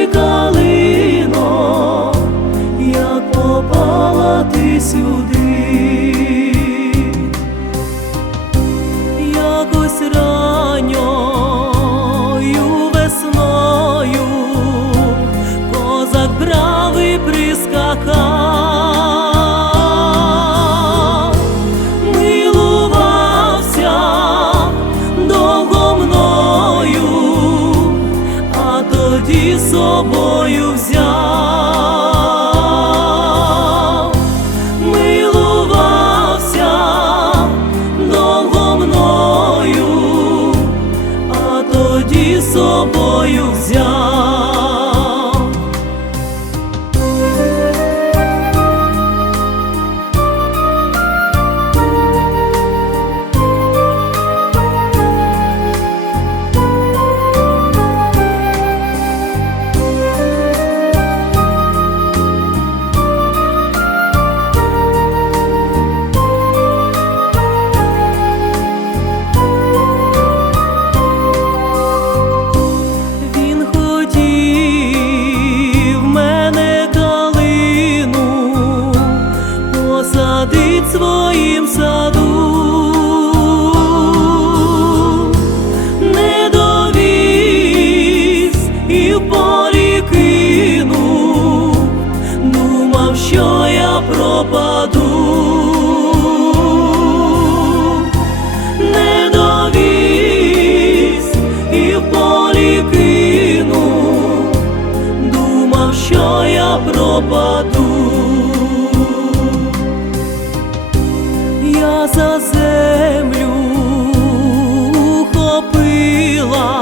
Ой, калино, як попала ти сюди. знав, що я пропаду, не довіз і в думав, що я пропаду, я за землю хопила.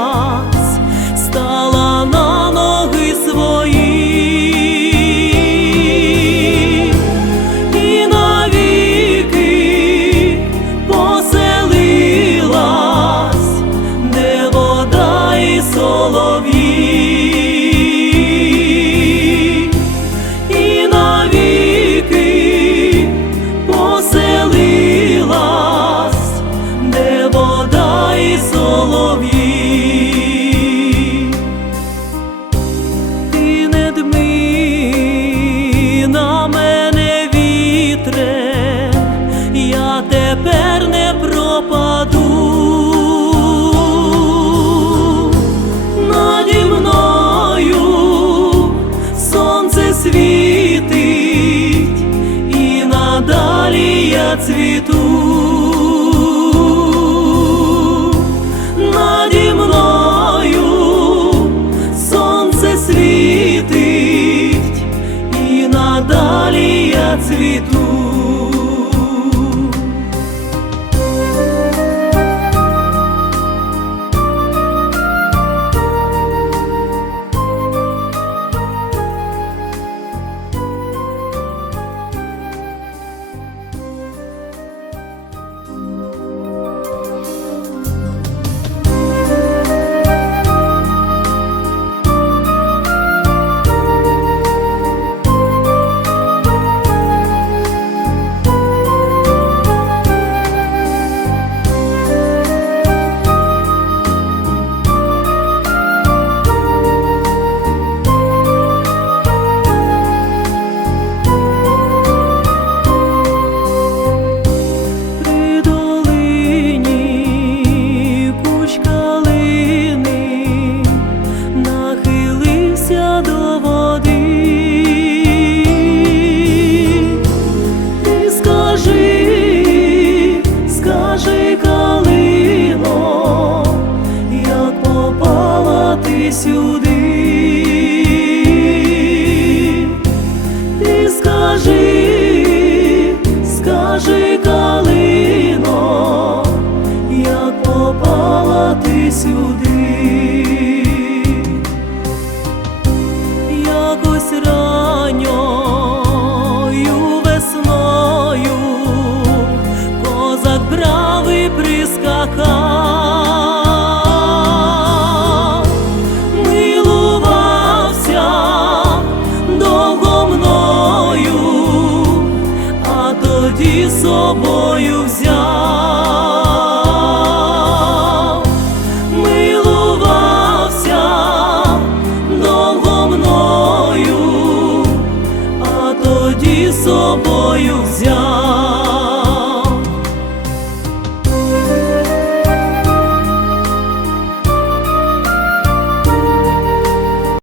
сюди, якось ранньою весною козак бравий прискакав, милувався довго мною, а тоді собою взяв. тоді собою взяв.